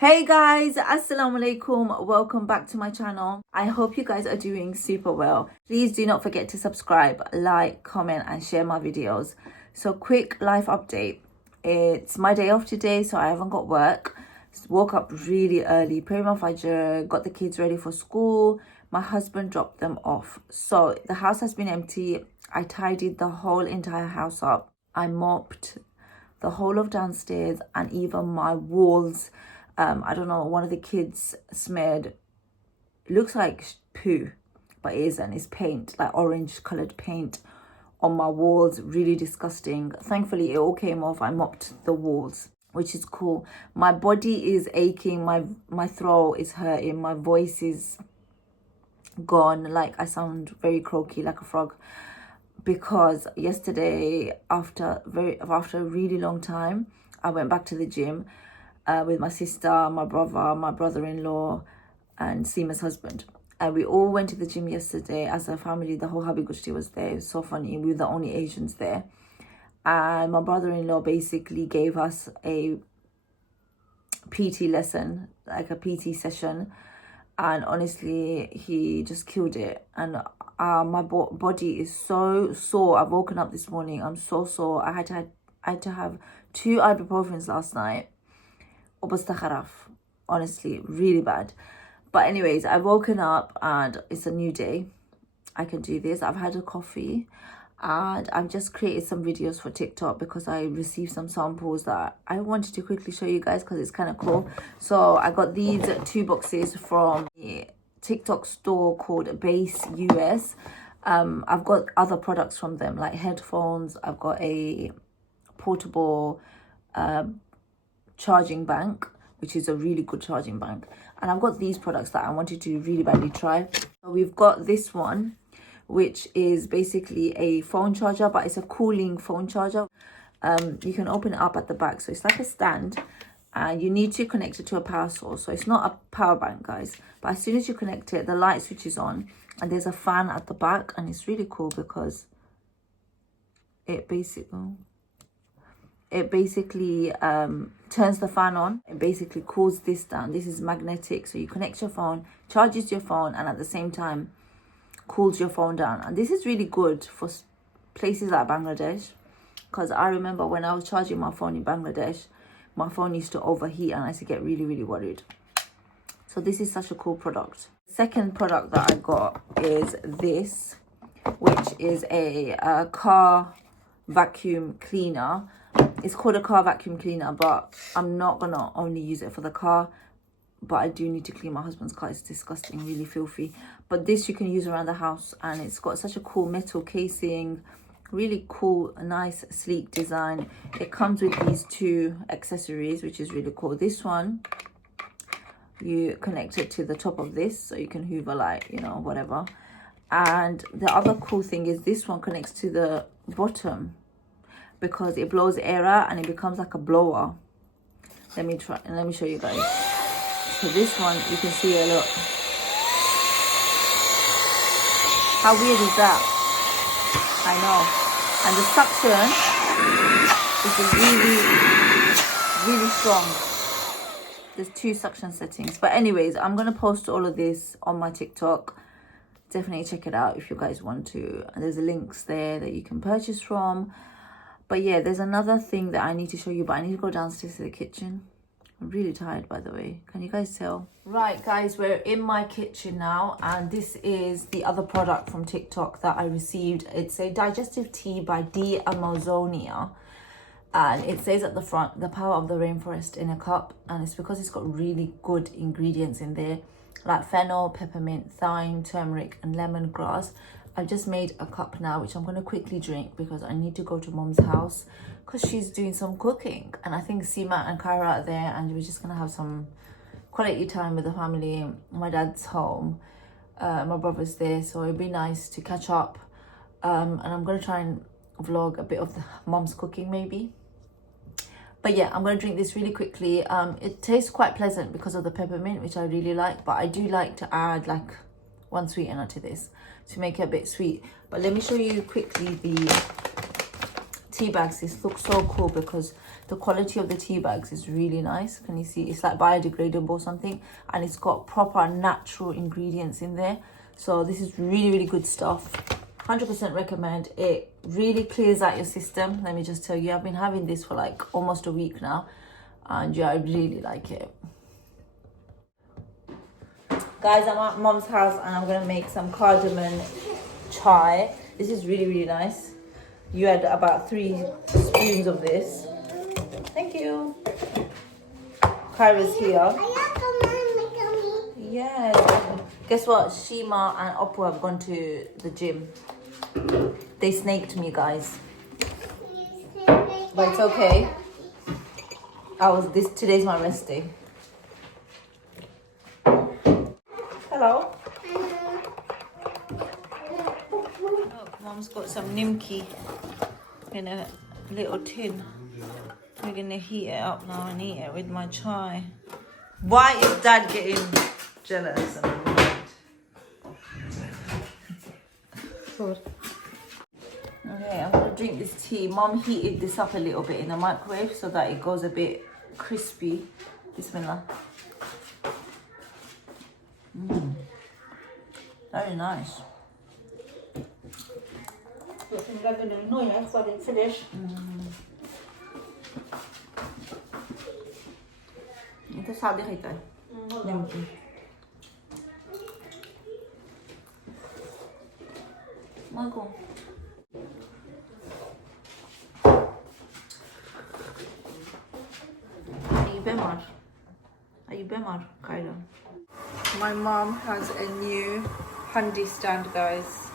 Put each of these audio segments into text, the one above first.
Hey guys, assalamu alaikum, welcome back to my channel. I hope you guys are doing super well. Please do not forget to subscribe, like, comment and share my videos. So quick life update. It's my day off today, so I haven't got work. Woke up really early, prayed my fajr, got the kids ready for school. My husband dropped them off. So the house has been empty. I tidied the whole entire house up. I mopped the whole of downstairs and even my walls. I don't know, one of the kids smeared, looks like poo, but it isn't. It's paint, like orange colored paint on my walls. Really disgusting. Thankfully, it all came off. I mopped the walls, which is cool. My body is aching. My throat is hurting. My voice is gone. Like I sound very croaky, like a frog. Because yesterday, after a really long time, I went back to the gym with my sister, my brother, my brother-in-law, and Seema's husband. And we all went to the gym yesterday as a family. The whole Habi Gushti was there. It was so funny. We were the only Asians there. And my brother-in-law basically gave us a PT lesson, like a PT session. And honestly, he just killed it. And my body is so sore. I've woken up this morning. I'm so sore. I had to have 2 ibuprofens last night. Honestly, really bad. But anyways, I've woken up and it's a new day. I can do this. I've had a coffee and I've just created some videos for TikTok because I received some samples that I wanted to quickly show you guys because it's kind of cool. So I got these 2 boxes from the TikTok store called Base US. I've got other products from them like headphones. I've got a portable charging bank, which is a really good charging bank, and I've got these products that I wanted to really badly try. So we've got this one, which is basically a phone charger, but it's a cooling phone charger. You can open it up at the back, so it's like a stand, and you need to connect it to a power source. So it's not a power bank, guys, but as soon as you connect it, the light switches on and there's a fan at the back, and it's really cool because it basically turns the fan on. It basically cools this down. This is magnetic, so you connect your phone, charges your phone, and at the same time cools your phone down. And this is really good for places like Bangladesh, because I remember when I was charging my phone in Bangladesh, my phone used to overheat and I used to get really worried. So this is such a cool product. Second product that I got is this, which is a car vacuum cleaner. It's called a car vacuum cleaner, but I'm not gonna only use it for the car, but I do need to clean my husband's car. It's disgusting, really filthy. But this you can use around the house, and it's got such a cool metal casing, really cool, nice, sleek design. It comes with these 2 accessories, which is really cool. This one, you connect it to the top of this, so you can hoover, like, you know, whatever. And the other cool thing is this one connects to the bottom, because it blows air out and it becomes like a blower. Let me show you guys. So this one, you can see it, look. How weird is that? I know. And the suction is really strong. There's 2 suction settings. But anyways, I'm gonna post all of this on my TikTok. Definitely check it out if you guys want to. And there's links there that you can purchase from. But yeah, there's another thing that I need to show you, but I need to go downstairs to the kitchen. I'm really tired, by the way. Can you guys tell? Right, guys, we're in my kitchen now, and this is the other product from TikTok that I received. It's a digestive tea by D. Amazonia, and it says at the front, the power of the rainforest in a cup, and it's because it's got really good ingredients in there, like fennel, peppermint, thyme, turmeric, and lemongrass. I've just made a cup now, which I'm going to quickly drink because I need to go to Mom's house because she's doing some cooking. And I think Seema and Kyra are there, and we're just going to have some quality time with the family. My dad's home. My brother's there, so it'd be nice to catch up. And I'm going to try and vlog a bit of the Mom's cooking maybe. But yeah, I'm going to drink this really quickly. It tastes quite pleasant because of the peppermint, which I really like. But I do like to add like 1 sweetener to this to make it a bit sweet. But let me show you quickly the tea bags. This looks so cool because the quality of the tea bags is really nice. Can you see? It's like biodegradable or something, and it's got proper natural ingredients in there. So this is really, really good stuff. 100% recommend. It really clears out your system. Let me just tell you, I've been having this for like almost a week now, and yeah, I really like it. Guys, I'm at Mom's house and I'm gonna make some cardamom chai. This is really, really nice. You add about 3 spoons of this. Thank you. Kyra's here. Yes. Guess what? Shima and Oppo have gone to the gym. They snaked me, guys. But it's okay. Today's my rest day. Hello. Look, Mom's got some nimki in a little tin. We're gonna heat it up now and eat it with my chai. Why is Dad getting jealous and annoyed? Okay, I'm gonna drink this tea. Mom heated this up a little bit in the microwave so that it goes a bit crispy. Bismillah. Very nice. Itu sabi kita. Mago. Are you bemar, Kyla? My mom has a new handi stand, guys.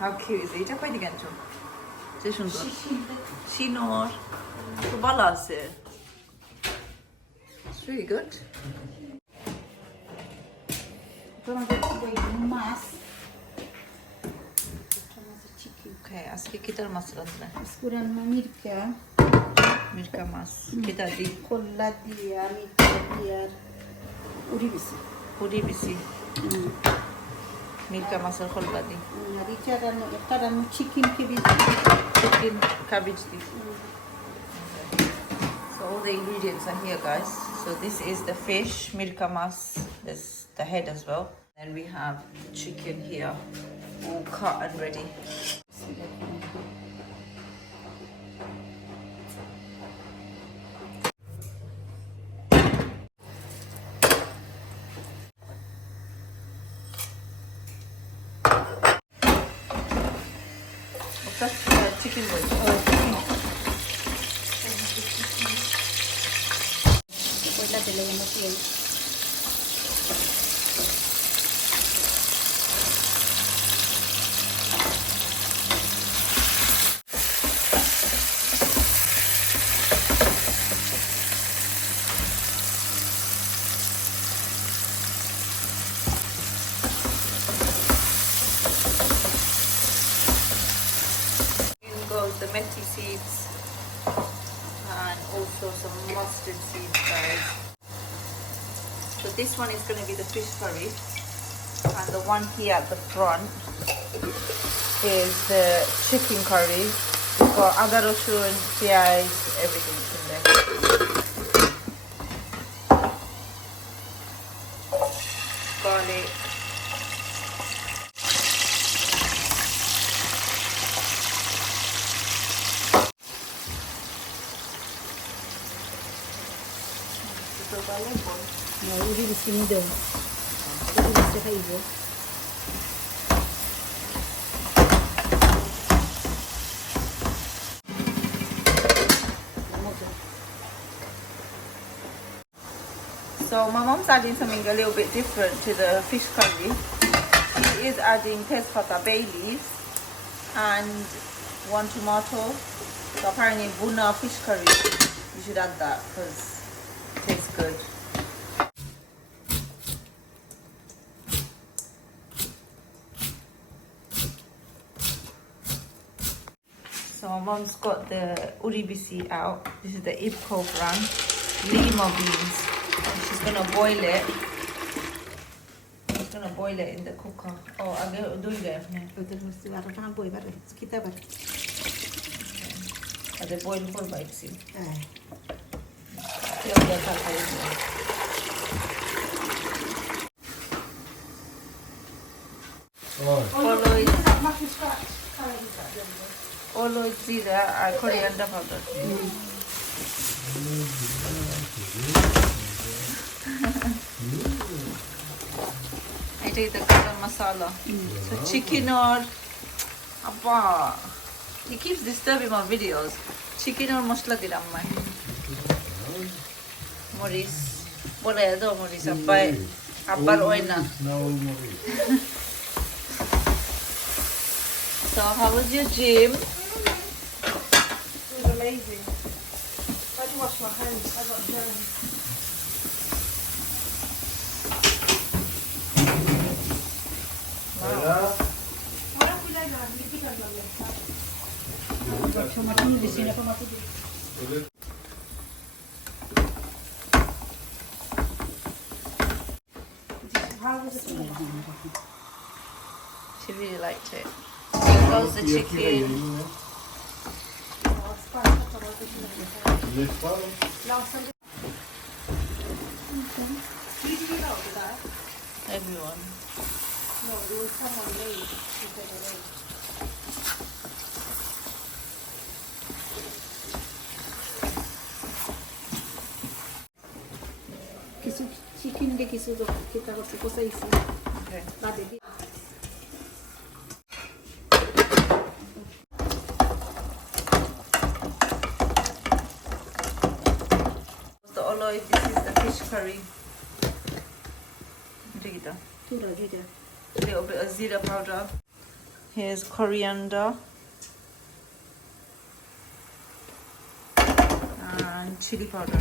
How cute is it? এটা কই দিকে আনছো? যে সুন্দর। Shinor. তো ভালো আছে। It's really good. Okay, aski kitar mas rakhna hai? Iskuran mirka. Mirka mas. Kita di Kolla dia, mirka dia. Uri bisi. Mirka masar kholba di. একটা রান্না chicken cabbage di. So all the ingredients are here, guys. So this is the fish, mirka mas. There's the head as well. Then we have chicken here, all cut and ready. That's chicken breast. The methi seeds and also some mustard seeds, guys. So this one is going to be the fish curry, and the one here at the front is the chicken curry. We've got ada rosun, piyaz, everything in there. Garlic. Uri bisi ni daw. Uri bisi kaibo. So my mom's adding something a little bit different to the fish curry. She is adding tezpata bay leaves and 1 tomato. So apparently buna fish curry, you should add that because it tastes good. So my mom's got the uribisi out. This is the Ipco brand. Lima beans. And she's gonna boil it. She's gonna boil it in the cooker. Oh, I'm gonna do it. আচ্ছা boil করবা একটু হ্যাঁ তেল দিয়ে তরকারি দিবা Olo zira আর coriander powder. এটাই তো গরম মশলা. So chicken or abba. He keeps disturbing my videos. Chicken or মশলা দিলাম মই. মরিচ. বলে দাও মরিচ আব্বাই. আব্বার ওই না. So how was your gym? it was amazing I had to wash my hands I got germs How was it? She really liked it. How's the chicken? Everyone. No, there was someone late. She said late. কিছু chicken দিয়ে কিছু কেটা করতে কোসাইছি Okay. বাদে দি The aloe, this is the fish curry. Tura দিটা A little bit of zira powder. Here's coriander. And chili powder.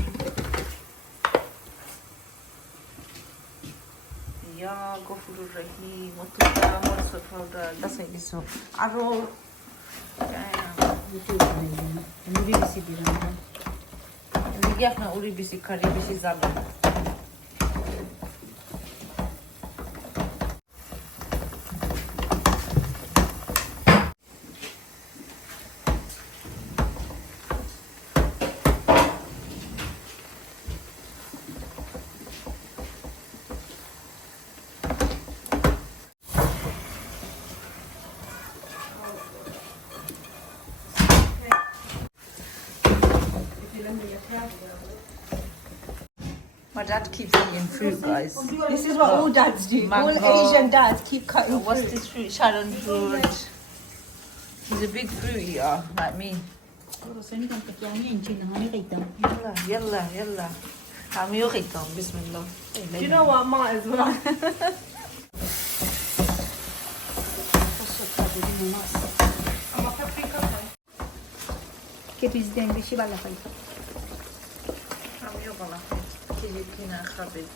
Yeah, go for the rahim. Motuta, morso powder. That's like this. Aro. মুড়ি বেশি দিলাম Lagi aku nak uri bisi curry bisi zabe. My dad keeps eating fruit, guys. This is what all dads do. Mango. All Asian dads keep cutting What's fruit. this fruit? Sharon fruit. He's a big fruit eater, like me. Yalla, yalla, yalla. I'm yoritam, bismillah. Do you know what? I might as well. আমার paprika খাই কে piece দেন বেশি ভালো খাই I'm yogana. Kina cabbage.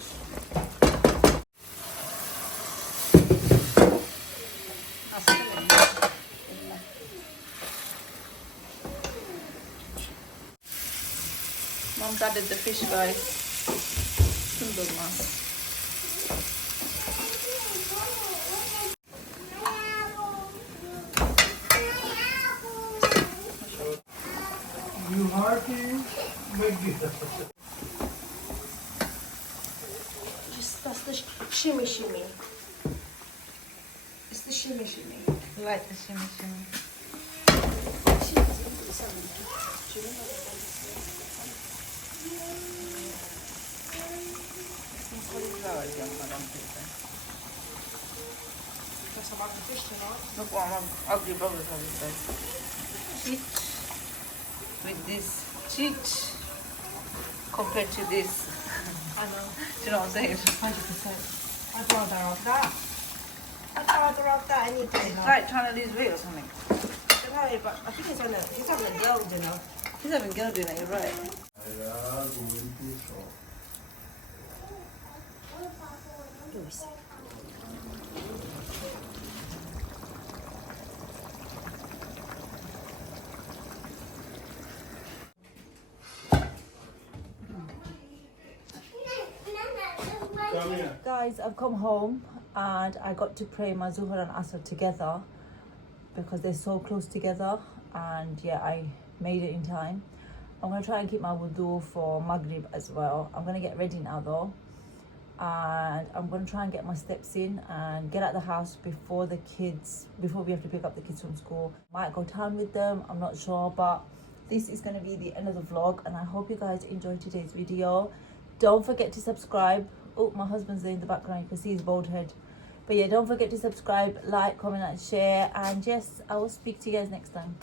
Mom's added the fish, guys. Sundar mas. You hardly make it. Just that's the shimmy shimmy. It's the shimmy shimmy. You like the shimmy shimmy? That's about the fish, you know. Look what I'm ugly brothers have this guys. Cheat with this cheat compared to this. I know. Do you know what I'm saying? 100%. I'd rather have that. I'd rather have that anything. It's like trying to lose weight or something. Right, but I think it's on the girl, you know. He's having girl doing it, you're right. Guys, I've come home and I got to pray my Zuhur and Asr together because they're so close together, and yeah, I made it in time. I'm going to try and keep my wudu for Maghrib as well. I'm going to get ready now though, and I'm going to try and get my steps in and get out the house before we have to pick up the kids from school. Might go town with them, I'm not sure, but this is going to be the end of the vlog, and I hope you guys enjoyed today's video. Don't forget to subscribe. Oh, my husband's there in the background, you can see his bald head. But yeah, don't forget to subscribe, like, comment and share, and yes, I will speak to you guys next time.